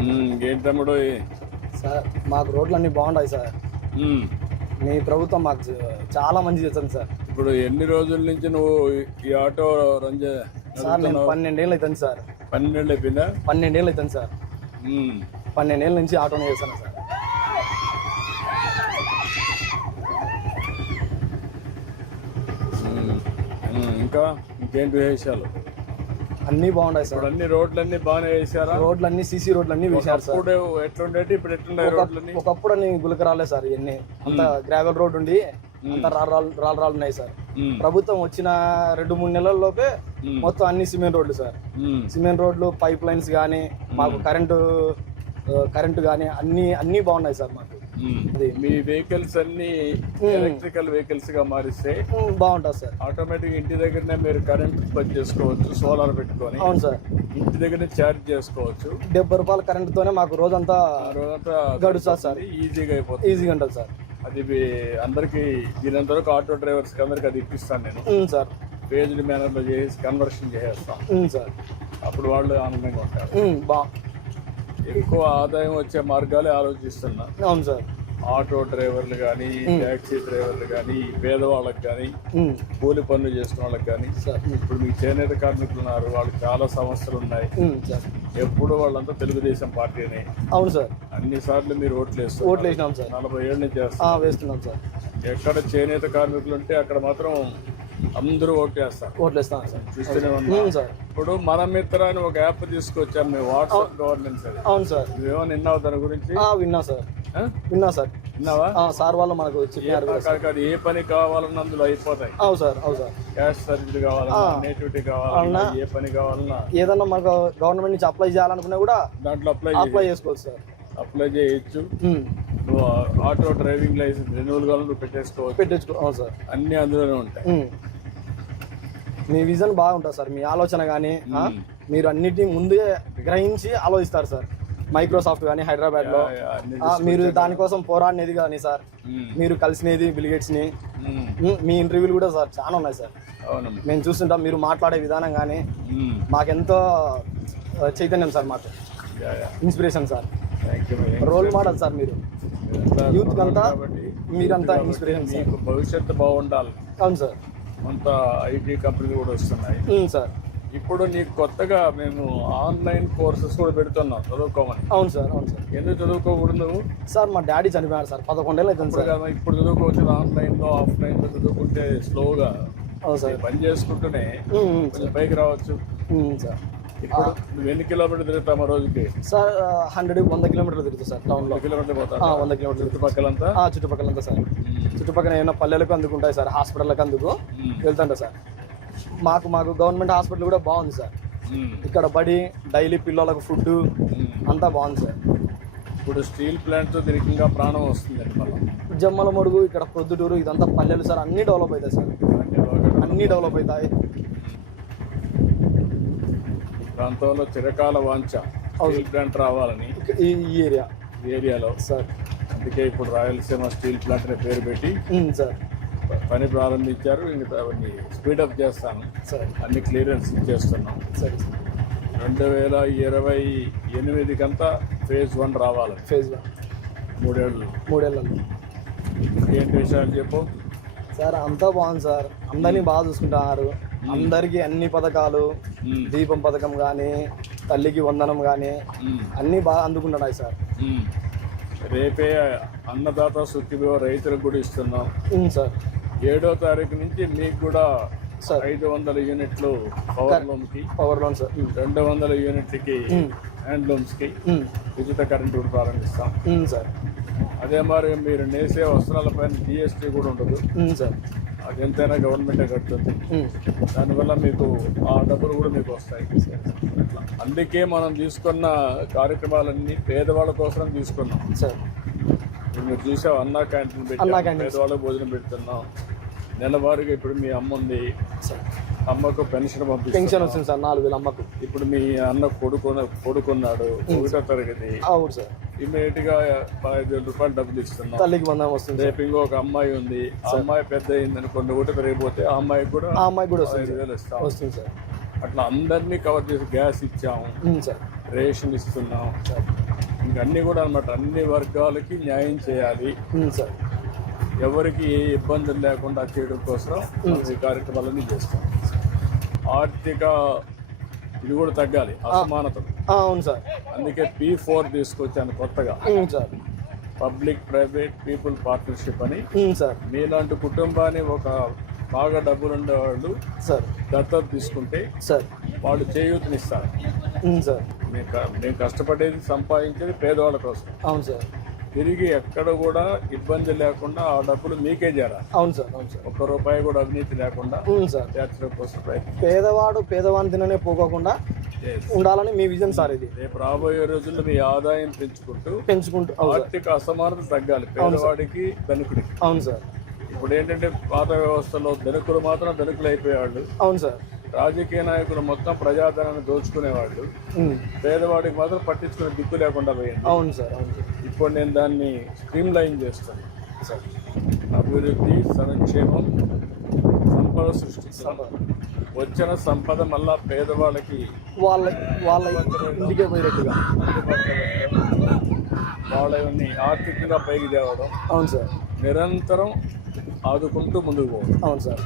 ఇంకేంటి తమ్ముడు? సార్ మాకు రోడ్లు అన్నీ బాగుంటాయి సార్ మీ ప్రభుత్వం మాకు చాలా మంచి చేస్తుంది సార్. ఇప్పుడు ఎన్ని రోజుల నుంచి నువ్వు ఈ ఆటో రన్ చే- సార్ నేను పన్నెండేళ్ళు అవుతుంది సార్. పన్నెండేళ్ళు అయిపోయిందా? పన్నెండేళ్ళు అవుతుంది సార్. పన్నెండేళ్ళ నుంచి ఆటోనే చేస్తాను సార్. ఇంకా ఇంకేంటి విశేషాలు? అన్నీ బాగుంటాయి సార్. అన్ని రోడ్లన్నీ బాగానే వేసారా రోడ్లు అన్ని సీసీ రోడ్లు అన్నీ వేశారు సార్. ఇప్పుడు ఎట్లుండేటి? ఇప్పుడు ఎట్లున్నాయి రోడ్లన్నీ? ఒకప్పుడు అన్ని గులకరాలే సార్ ఇవన్నీ. అంత గ్రావెల్ రోడ్ ఉండి అంత రాళ్ళు రాళ్ళు ఉన్నాయి సార్. ప్రభుత్వం వచ్చిన రెండు మూడు నెలల్లోపే మొత్తం అన్ని సిమెంట్ రోడ్లు సార్. సిమెంట్ రోడ్లు పైప్ లైన్స్ కానీ మాకు కరెంటు కరెంటు కానీ అన్ని అన్నీ బాగున్నాయి సార్ మాకు. మీ వెహికల్స్ అన్ని ఎలక్ట్రికల్ వెహికల్స్గా మారిస్తే బాగుంటుంది సార్. ఆటోమేటిక్ ఇంటి దగ్గరనే మీరు కరెంట్ ఉత్పత్తి చేసుకోవచ్చు సోలార్ పెట్టుకొని. అవును సార్. ఇంటి దగ్గర ఛార్జ్ చేసుకోవచ్చు. డెబ్బై రూపాయల కరెంటుతోనే మాకు రోజంతా రోజంతా గడుస్తుంది సార్. ఈజీగా అయిపోతుంది. ఈజీగా ఉంటుంది సార్. అది మీ అందరికి దీనంత వరకు ఆటో డ్రైవర్స్ అందరికి అది ఇప్పిస్తాను నేను. సార్. పేజ్డ్ మేనర్లో చేసి కన్వర్షన్ చేసేస్తాం. Um, sir. అప్పుడు వాళ్ళు ఆనందంగా ఉంటారు. ఉమ్, బా ఎక్కువ ఆదాయం వచ్చే మార్గాలే ఆలోచిస్తున్నా. అవును సార్. ఆటో డ్రైవర్లు కానీ ట్యాక్సీ డ్రైవర్లు కానీ పేదవాళ్ళకి కానీ కూలి పనులు చేసిన వాళ్ళకి కానీ ఇప్పుడు మీకు చేనేత కార్మికులు ఉన్నారు వాళ్ళకి చాలా సమస్యలు ఉన్నాయి. ఎప్పుడు వాళ్ళంతా తెలుగుదేశం పార్టీని. అవును సార్. అన్ని సార్లు మీరు ఓట్లు వేస్తారు ఓట్లు వేసినాం సార్. నలభై ఏళ్ళ నుంచి వేస్తున్నాం సార్. ఎక్కడ చేనేత కార్మికులు ఉంటే అక్కడ మాత్రం అందరూ ఓటు వేస్తారు ఓట్లు వేస్తున్నాం సార్ సార్. ఇప్పుడు మన మిత్ర అని ఒక యాప్ తీసుకొచ్చాం మేము వాట్సాప్ గవర్నెన్స్ అవును సార్. నువ్వేమో విన్నావు దాని గురించి? విన్నా సార్? విన్నా సార్. విన్నావా? సార్ వాళ్ళు మనకు చెప్పినారు ఏ పని కావాలన్నా అందులో అయిపోతాయి. అవు సార్ అవు సార్. క్యాష్ సర్వీస్ కావాలన్నా నేటివిటీ కావాలన్నా ఏ పని కావాలన్నా. ఏదన్నా మనకు గవర్నమెంట్ నుంచి అప్లై చేయాలనుకున్నా కూడా దాంట్లో అప్లై అప్లై చేసుకోవచ్చు సార్. అప్లై చేయొచ్చు. నువ్వు ఆటో డ్రైవింగ్ లైసెన్స్ రెన్యువల్ కావాలని నువ్వు పెట్టేసుకోవచ్చు. పెట్టించుకో అవును సార్. అన్ని అందులోనే ఉంటాయి. మీ విజన్ బాగుంటుంది సార్. మీ ఆలోచన కానీ మీరు అన్నిటిని ముందే గ్రహించి ఆలోచిస్తారు సార్. మైక్రోసాఫ్ట్ కానీ హైదరాబాద్లో అన్ని ఆ, మీరు దానికోసం పోరాడినది కానీ సార్. మీరు కలిసినది బిలిగేట్స్ని ఉమ్, మీ ఇంటర్వ్యూలు కూడా సార్ చాలా ఉన్నాయి సార్. మేము చూస్తుంటాం మీరు మాట్లాడే విధానం కానీ మాకెంతో చైతన్యం సార్ మాకు. Inspiration sir. Role model sir మీరు. యూత్ అంతా మీరంతా ఇన్స్పిరేషన్ భవిష్యత్తు బాగుండాలి. అవును సార్. కొంత ఐటీ కంపెనీలు కూడా వస్తున్నాయి. సార్. ఇప్పుడు నీకు కొత్తగా మేము ఆన్లైన్ కోర్సెస్ కూడా పెడుతున్నాం చదువుకోమని. అవును సార్ అవును సార్. ఎందుకు చదువుకోకూడదు? సార్ మా డాడీ చనిపోయారు సార్ పదకొండేళ్ళు ఇప్పుడు సార్. ఇప్పుడు చదువుకోవచ్చు ఆన్లైన్లో ఆఫ్లైన్లో చదువుకుంటే స్లోగా అవును సార్. పని చేసుకుంటూనే పైకి రావచ్చు. సార్. ఇప్పుడు నువ్వు ఎన్ని కిలోమీటర్లు తిరుగుతావు ఆ రోజుకి? సార్ హండ్రెడ్ వంద కిలోమీటర్లు తిరుగుతుంది సార్ టౌన్లో. ఆ, పోతాను వంద కిలోమీటర్లు చుట్టుపక్కలంతా? ఆ, చుట్టుపక్కలంతా సార్. చుట్టుపక్కల ఏమైనా పల్లెలకు అందుకుంటాయి సార్ హాస్పిటల్కి అందుకు. వెళ్తుంటా సార్. మాకు మాకు గవర్నమెంట్ హాస్పిటల్ కూడా బాగుంది సార్. ఇక్కడ బడి డైలీ పిల్లలకు ఫుడ్. అంతా బాగుంది సార్. ఇప్పుడు స్టీల్ ప్లాంట్తో దీనికి ఇంకా ప్రాణం వస్తుందండి మళ్ళీ జమ్మల మడుగు ఇక్కడ ప్రొద్దుటూరు ఇదంతా పల్లెలు సార్. అన్నీ డెవలప్ అవుతాయి సార్. అన్ని డెవలప్ అవుతాయి. ప్రాంతంలో చిరకాల వాంఛ. స్టీల్ ప్లాంట్ రావాలని ఈ ఏరియా. ఏరియాలో. సార్. అందుకే ఇప్పుడు రాయలసీమ స్టీల్ ప్లాంట్ అనే పేరు పెట్టి సార్. పని ప్రారంభించారు. ఇంకా అవన్నీ స్పీడప్ చేస్తాను. సరే. అన్ని క్లియరెన్స్ ఇచ్చేస్తున్నాం. సరే సార్. రెండు వేల ఇరవై ఎనిమిదికంతా ఫేజ్ వన్ రావాలి. ఫేజ్ వన్ మూడేళ్ళు. మూడేళ్ళలో. ఏంటి విషయాలు చెప్పు? సార్ అంతా బాగుంది సార్. అందరినీ బాగా చూసుకుంటున్నారు. అందరికీ అన్ని పథకాలు దీపం పథకం కానీ తల్లికి వందనం కానీ అన్నీ బాగా అందుకుంటున్నాయి సార్. రేపే అన్నదాత సుఖిభో రైతులకు కూడా ఇస్తున్నాం. సార్. ఏడో తారీఖు నుంచి మీకు కూడా సార్. ఐదు వందల యూనిట్లు పవర్ లూమ్కి పవర్ లోన్ సార్. రెండు వందల యూనిట్లకి ఉమ్, హ్యాండ్లూమ్స్కి ఉమ్, ఉచిత కరెంటు కూడా ప్రారంభిస్తాం. సార్. అదే మరి మీరు నేసే వస్త్రాలపైన జిఎస్టీ కూడా ఉండదు. సార్. అది ఎంతైనా గవర్నమెంటే కడుతుంది. దానివల్ల మీకు ఆ డబ్బులు కూడా మీకు వస్తాయి. అందుకే మనం తీసుకున్న కార్యక్రమాలన్నీ పేదవాళ్ళ కోసం తీసుకున్నాం. సార్. మీరు చూసావు అన్నా క్యాంటీన్ పెట్టాం. పేదవాళ్ళకి భోజనం పెడుతున్నాం. నెలవారీగా ఇప్పుడు మీ అమ్మ ఉంది. సార్. అమ్మకు పెన్షన్ పంపిస్తాం పెన్షన్ వచ్చింది సార్ నాలుగు వేల అమ్మకు. ఇప్పుడు మీ అన్న కొడుకున్న కొడుకున్నాడు ఒకటో తరగతి. అవును సార్. ఇమీడియట్గా పదహైదు వేల రూపాయలు డబ్బులు ఇస్తున్నాం. తల్లికి వందనం వస్తుంది రేపు ఇంకో ఒక అమ్మాయి ఉంది. ఆ అమ్మాయి పెద్ద అయింది అనుకోండి ఒకటి పెరిగిపోతే ఆ అమ్మాయికి కూడా ఆ అమ్మాయి కూడా వస్తుంది వస్తుంది సార్. అట్లా అందరినీ కవర్ చేసి గ్యాస్ ఇచ్చాము. రేషన్ ఇస్తున్నాం. సార్ ఇంక అన్ని కూడా అనమాట అన్ని వర్గాలకి న్యాయం చేయాలి. సార్ ఎవరికి ఏ ఇబ్బందులు లేకుండా చేయడం కోసం ఈ కార్యక్రమాలన్నీ చేస్తాం. ఆర్థిక ఇది కూడా తగ్గాలి అసమానతలు. ఆ, అవును సార్ అందుకే పీ ఫోర్ తీసుకొచ్చాను కొత్తగా. Sir public private people partnership అని. సార్ మీలాంటి కుటుంబాన్ని ఒక బాగా డబ్బులు ఉండేవాళ్ళు సార్. దత్తత తీసుకుంటే సార్. వాళ్ళు చేయూతనిస్తారు. సార్. మేము కష్టపడేది సంపాదించేది పేదవాళ్ళ కోసం. అవును సార్. తిరిగి ఎక్కడ కూడా ఇబ్బంది లేకుండా ఆ డబ్బులు మీకే చేరాలి అవును సార్ అవును సార్. ఒక్క రూపాయి కూడా అవినీతి లేకుండా సార్. చేర్చడం కోసం ప్రయత్నం. పేదవాడు పేదవాని తిననే పోకోకుండా. ఉండాలని మీ విజన్ సార్ ఇది. రేపు రాబోయే రోజుల్లో మీ ఆదాయం పెంచుకుంటూ పెంచుకుంటూ ఆర్థిక అసమానత తగ్గాలి. పేదవాడికి ధనికుడికి. అవును సార్. ఇప్పుడు ఏంటంటే పాత వ్యవస్థలో ధనికులు మాత్రం ధనికులు అయిపోయేవాళ్ళు. అవును సార్. రాజకీయ నాయకులు మొత్తం ప్రజాధనాన్ని దోచుకునేవాళ్ళు. పేదవాడికి మాత్రం పట్టించుకునే దిక్కు లేకుండా పోయింది. అవును సార్ అవును సార్. ఇప్పుడు నేను దాన్ని స్ట్రీమ్ లైన్ చేస్తాను. సార్. అభివృద్ధి సంక్షేమం సంపద సృష్టిస్తాం వచ్చిన సంపద మళ్ళా పేదవాళ్ళకి వాళ్ళ వాళ్ళ ఇంటికే వాళ్ళని ఆర్థికంగా పైకి తేవడం. అవును సార్. నిరంతరం ఆదుకుంటూ ముందుకు పోవడం అవును సార్